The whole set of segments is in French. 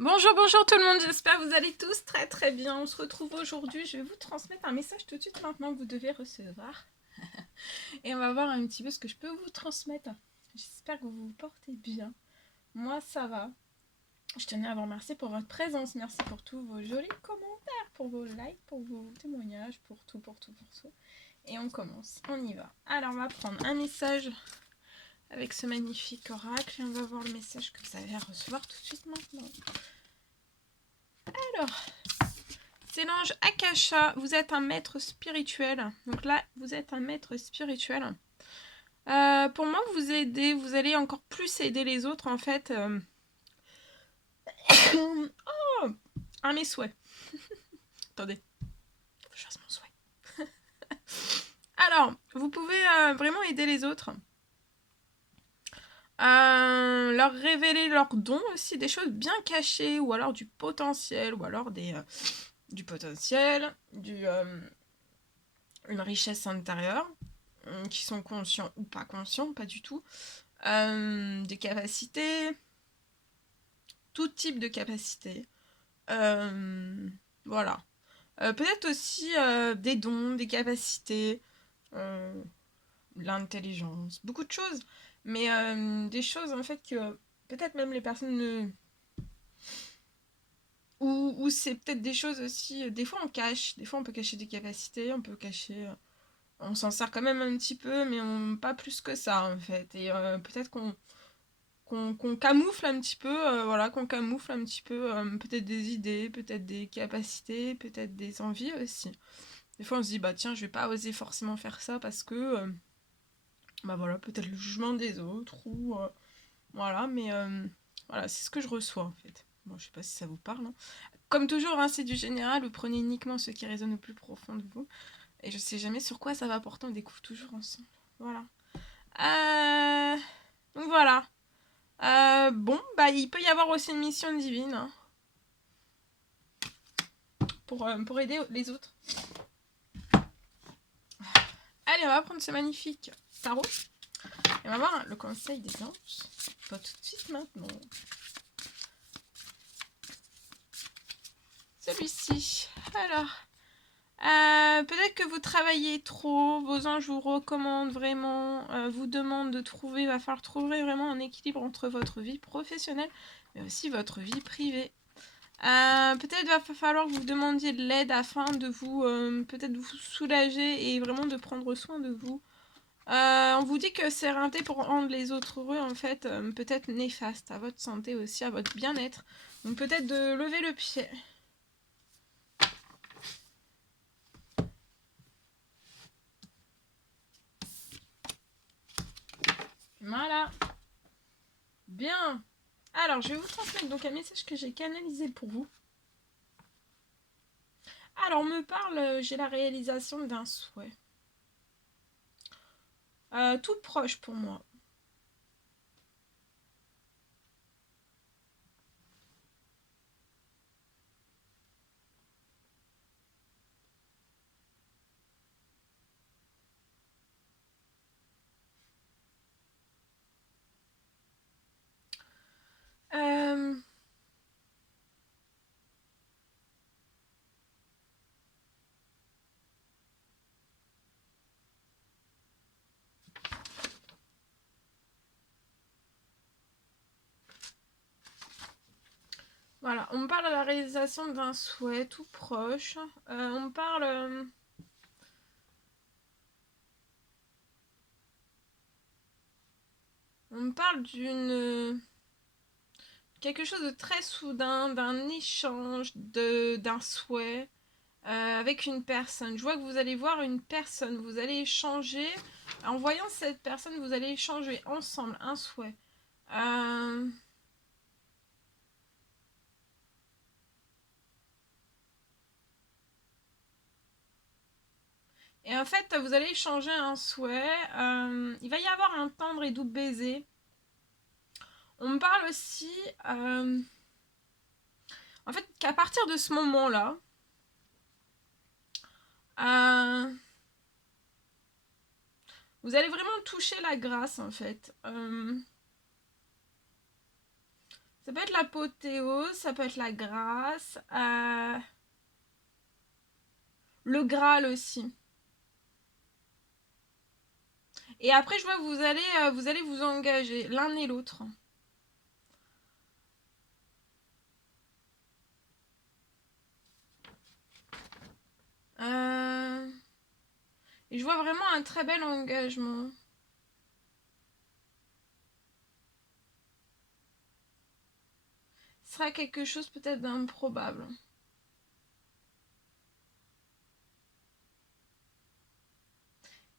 Bonjour, bonjour tout le monde, j'espère que vous allez tous très très bien. On se retrouve aujourd'hui, je vais vous transmettre un message tout de suite maintenant que vous devez recevoir. Et on va voir un petit peu ce que je peux vous transmettre. J'espère que vous vous portez bien. Moi ça va. Je tenais à vous remercier pour votre présence, merci pour tous vos jolis commentaires, pour vos likes, pour vos témoignages, pour tout, pour tout, pour tout. Et on commence, on y va. Alors on va prendre un message avec ce magnifique oracle et on va voir le message que vous allez recevoir tout de suite maintenant. Alors, c'est l'ange Akasha, vous êtes un maître spirituel. Donc là, vous êtes un maître spirituel. Pour moi, vous aidez, vous allez encore plus aider les autres en fait. Oh, un mes souhaits. Attendez, je fasse mon souhait. Alors, vous pouvez vraiment aider les autres. Leur révéler leurs dons aussi, des choses bien cachées, ou alors du potentiel, ou alors du potentiel, une richesse intérieure, qui sont conscients ou pas conscients, pas du tout. Des capacités, tout type de capacités. Voilà. Peut-être aussi des dons, des capacités, euh, l'intelligence, beaucoup de choses. Mais des choses en fait que peut-être même les personnes ne... Ou c'est peut-être des choses aussi, des fois on cache, des fois on peut cacher des capacités, on peut cacher... on s'en sert quand même un petit peu, mais pas plus que ça en fait. Et peut-être qu'on camoufle un petit peu, voilà, qu'on camoufle un petit peu peut-être des idées, peut-être des capacités, peut-être des envies aussi. Des fois on se dit bah tiens je vais pas oser forcément faire ça parce que bah voilà peut-être le jugement des autres ou voilà mais voilà c'est ce que je reçois en fait. Bon je sais pas si ça vous parle. Hein. Comme toujours hein, c'est du général, vous prenez uniquement ce qui résonne au plus profond de vous et je sais jamais sur quoi ça va porter, on découvre toujours ensemble. Voilà. Donc voilà. Bon, bah il peut y avoir aussi une mission divine hein, pour aider les autres. Allez, on va prendre ce magnifique tarot et on va voir le conseil des anges. Pas tout de suite maintenant. Celui-ci. Alors, peut-être que vous travaillez trop, vos anges vous recommandent vraiment, vous demandent de trouver, il va falloir trouver vraiment un équilibre entre votre vie professionnelle mais aussi votre vie privée. Peut-être va falloir que vous demandiez de l'aide afin de vous peut-être vous soulager et vraiment de prendre soin de vous. On vous dit que c'est rinté pour rendre les autres heureux, en fait, peut-être néfaste à votre santé aussi, à votre bien-être. Donc peut-être de lever le pied. Voilà. Bien. Alors, je vais vous transmettre donc un message que j'ai canalisé pour vous. Alors, on me parle, j'ai la réalisation d'un souhait. Tout proche pour moi. Euh, voilà, on me parle de la réalisation d'un souhait tout proche. On me parle... on me parle d'une... quelque chose de très soudain, d'un échange, d'un souhait avec une personne. Je vois que vous allez voir une personne, vous allez échanger. En voyant cette personne, vous allez échanger ensemble un souhait. Euh, Et en fait, vous allez échanger un souhait. Il va y avoir un tendre et doux baiser. On me parle aussi, euh, en fait, qu'à partir de ce moment-là, euh, vous allez vraiment toucher la grâce, en fait. Ça peut être l'apothéose, ça peut être la grâce, le Graal aussi. Et après, je vois que vous allez vous engager l'un et l'autre. Et je vois vraiment un très bel engagement. Ce sera quelque chose peut-être d'improbable.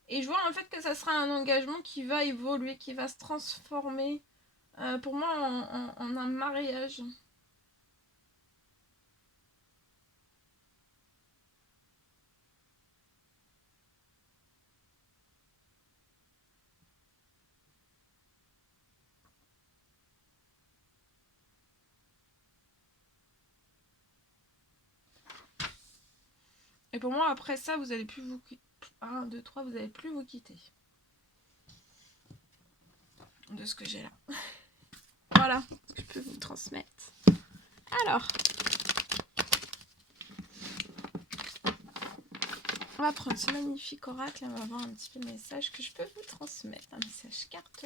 Et je vois en fait que ça sera un engagement qui va évoluer, qui va se transformer pour moi en un mariage. Et pour moi, après ça, vous allez plus vous quitter. 1, 2, 3, vous allez plus vous quitter. De ce que j'ai là. Voilà, je peux vous transmettre. Alors, on va prendre ce magnifique oracle et on va voir un petit peu le message que je peux vous transmettre. Un message carte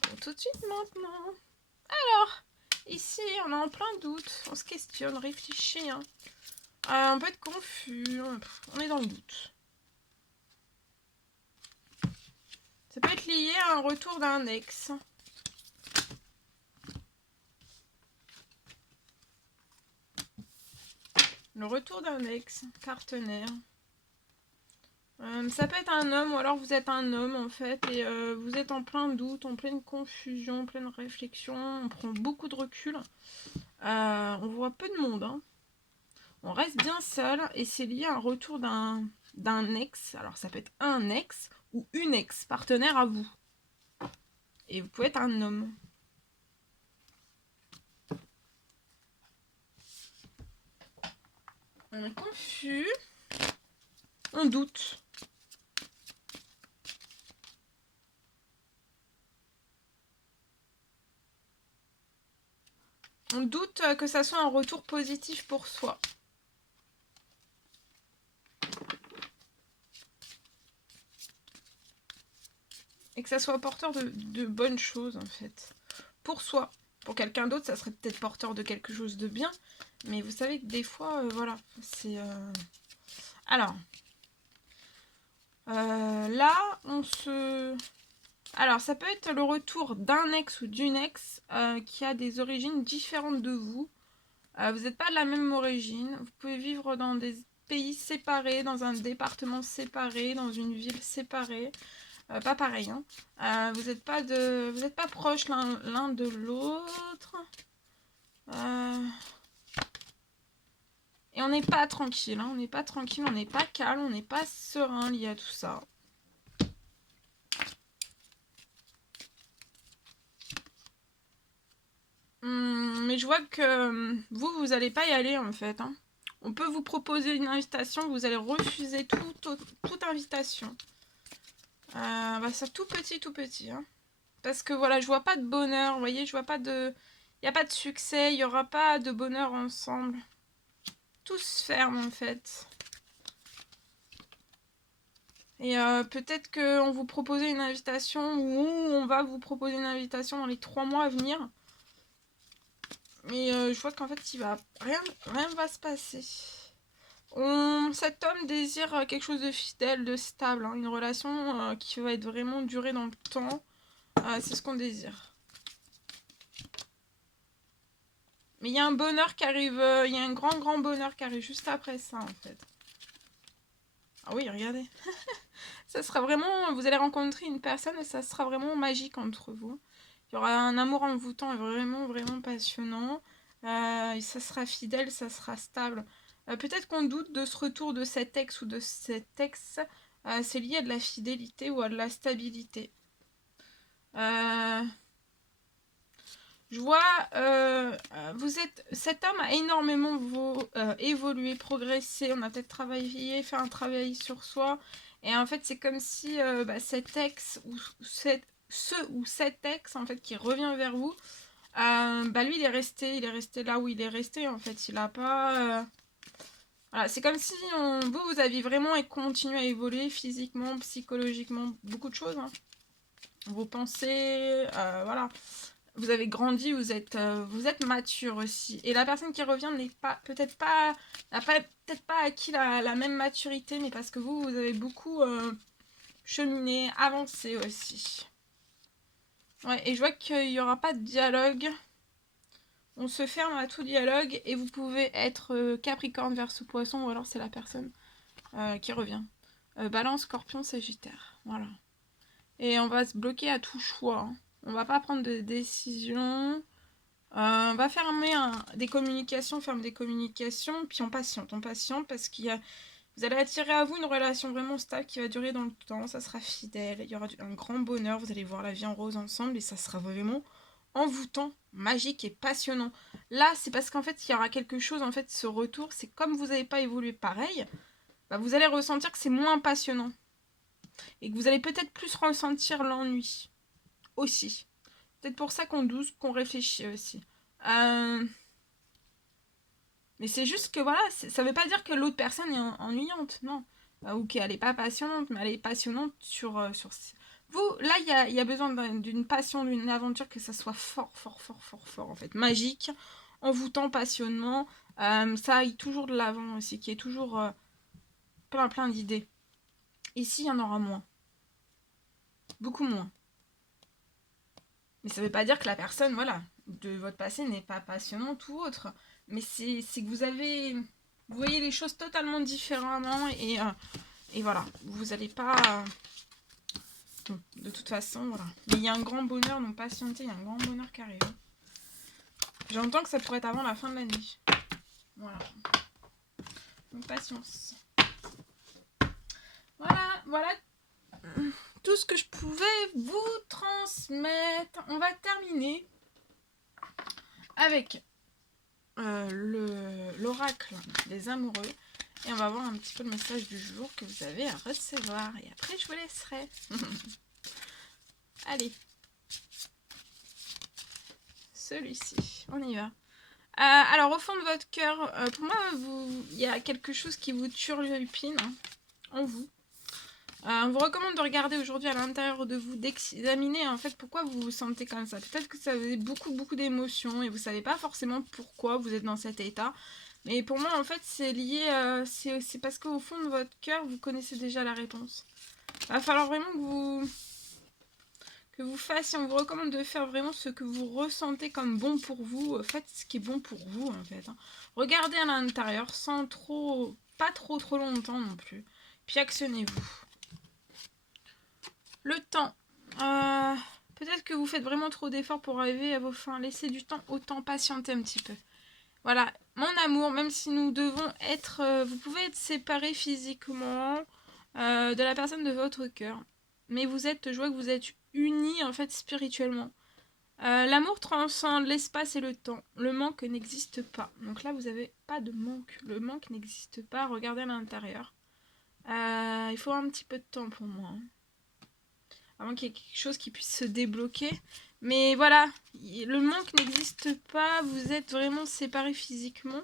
pour tout de suite maintenant. Alors, ici, on est en plein doute. On se questionne, on réfléchit. Hein. On peut être confus. On est dans le doute. Ça peut être lié à un retour d'un ex. Le retour d'un ex, partenaire. Ça peut être un homme ou alors vous êtes un homme en fait et vous êtes en plein doute, en pleine confusion, en pleine réflexion, on prend beaucoup de recul. On voit peu de monde. Hein. On reste bien seul et c'est lié à un retour d'un ex. Alors ça peut être un ex ou une ex partenaire à vous. Et vous pouvez être un homme. On est confus. On doute. On doute que ça soit un retour positif pour soi. Et que ça soit porteur de bonnes choses en fait. Pour soi. Pour quelqu'un d'autre, ça serait peut-être porteur de quelque chose de bien. Mais vous savez que des fois, voilà, c'est... Alors, là, on se... Alors, ça peut être le retour d'un ex ou d'une ex qui a des origines différentes de vous. Vous n'êtes pas de la même origine. Vous pouvez vivre dans des pays séparés, dans un département séparé, dans une ville séparée. Pas pareil, hein. Vous n'êtes pas proches l'un de l'autre. Et on n'est pas tranquille, hein. On n'est pas tranquille, on n'est pas calme, on n'est pas serein lié à tout ça. Mais je vois que vous n'allez pas y aller en fait. Hein. On peut vous proposer une invitation, vous allez refuser toute invitation. Bah, c'est tout petit. Hein. Parce que voilà, je vois pas de bonheur, vous voyez, je vois pas de... Il n'y a pas de succès, il n'y aura pas de bonheur ensemble. Tout se ferme en fait. Et peut-être qu'on vous proposait une invitation ou on va vous proposer une invitation dans les 3 mois à venir. Mais je vois qu'en fait, rien va se passer. Cet homme désire quelque chose de fidèle, de stable, hein, une relation qui va être vraiment durée dans le temps. C'est ce qu'on désire. Mais il y a un bonheur qui arrive, il y a un grand bonheur qui arrive juste après ça en fait. Ah oui, regardez. Ça sera vraiment, vous allez rencontrer une personne et ça sera vraiment magique entre vous. Il y aura un amour envoûtant et vraiment passionnant. Et ça sera fidèle, ça sera stable. Peut-être qu'on doute de ce retour de cet ex ou de cet ex. C'est lié à de la fidélité ou à de la stabilité. Je vois, cet homme a énormément évolué, progressé. On a peut-être travaillé, fait un travail sur soi. Et en fait, c'est comme si cet ex ou cet ex en fait qui revient vers vous Bah lui, il est resté là où il est resté, en fait. Il a pas... Voilà, c'est comme si vous aviez vraiment continué à évoluer physiquement, psychologiquement, beaucoup de choses, hein. Vos pensées, voilà. Vous avez grandi, vous êtes mature aussi. Et la personne qui revient n'est pas, n'a pas, peut-être pas acquis la même maturité, mais parce que vous avez beaucoup cheminé, avancé aussi. Ouais, et je vois qu'il n'y aura pas de dialogue. On se ferme à tout dialogue et vous pouvez être Capricorne, Verseau, Poisson, ou alors c'est la personne qui revient. Balance, Scorpion, Sagittaire. Voilà. Et on va se bloquer à tout choix, hein. On va pas prendre de décision. On va fermer des communications, ferme des communications, puis on patiente parce vous allez attirer à vous une relation vraiment stable qui va durer dans le temps, ça sera fidèle, il y aura un grand bonheur, vous allez voir la vie en rose ensemble et ça sera vraiment envoûtant, magique et passionnant. Là, c'est parce qu'en fait, il y aura quelque chose, en fait, ce retour, c'est comme vous n'avez pas évolué pareil, bah, vous allez ressentir que c'est moins passionnant et que vous allez peut-être plus ressentir l'ennui aussi. Peut-être pour ça qu'on douce, qu'on réfléchit aussi. Mais c'est juste que voilà, ça veut pas dire que l'autre personne est ennuyante, non. Ou qu'elle est pas passionnante, mais elle est passionnante sur... Vous, là, il y a besoin d'une passion, d'une aventure, que ça soit fort, fort, fort, fort, fort, en fait. Magique, envoûtant, passionnant. Ça aille toujours de l'avant aussi, qui est toujours plein, plein d'idées. Ici, il y en aura moins. Beaucoup moins. Mais ça veut pas dire que la personne, voilà, de votre passé n'est pas passionnante ou autre. Mais c'est que vous voyez les choses totalement différemment et voilà, vous n'allez pas... Bon, de toute façon, voilà. Mais il y a un grand bonheur, donc patientez, il y a un grand bonheur qui arrive. J'entends que ça pourrait être avant la fin de l'année. Voilà. Donc patience. Voilà tout ce que je pouvais vous transmettre. On va terminer avec l'oracle des amoureux. Et on va voir un petit peu le message du jour que vous avez à recevoir. Et après, je vous laisserai. Allez. Celui-ci. On y va. Alors, au fond de votre cœur, pour moi, il y a quelque chose qui vous turlupine en vous. On vous recommande de regarder aujourd'hui à l'intérieur de vous, d'examiner en fait pourquoi vous vous sentez comme ça. Peut-être que ça vous avez beaucoup d'émotions et vous savez pas forcément pourquoi vous êtes dans cet état. Mais pour moi, en fait, c'est lié, c'est parce qu'au fond de votre cœur, vous connaissez déjà la réponse. Il va falloir vraiment que vous fassiez, on vous recommande de faire vraiment ce que vous ressentez comme bon pour vous. Faites ce qui est bon pour vous, en fait. Regardez à l'intérieur sans pas trop longtemps non plus. Puis actionnez-vous. Le temps. Peut-être que vous faites vraiment trop d'efforts pour arriver à vos fins. Laissez du temps au temps, patienter un petit peu. Voilà, mon amour, même si nous devons être... vous pouvez être séparés physiquement de la personne de votre cœur. Mais je vois que vous êtes unis en fait spirituellement. L'amour transcende l'espace et le temps. Le manque n'existe pas. Donc là, vous n'avez pas de manque. Le manque n'existe pas. Regardez à l'intérieur. Il faut un petit peu de temps pour moi. Avant qu'il y ait quelque chose qui puisse se débloquer. Mais voilà, le manque n'existe pas. Vous êtes vraiment séparés physiquement.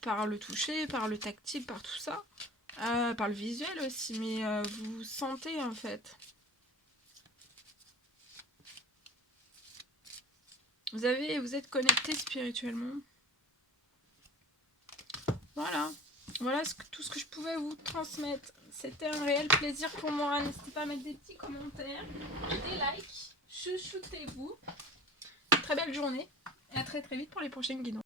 Par le toucher, par le tactile, par tout ça. Par le visuel aussi. Mais vous sentez en fait. Vous êtes connecté spirituellement. Voilà. Voilà tout ce que je pouvais vous transmettre. C'était un réel plaisir pour moi. N'hésitez pas à mettre des petits commentaires, des likes. Chouchoutez-vous. Très belle journée. Et à très vite pour les prochaines guidances.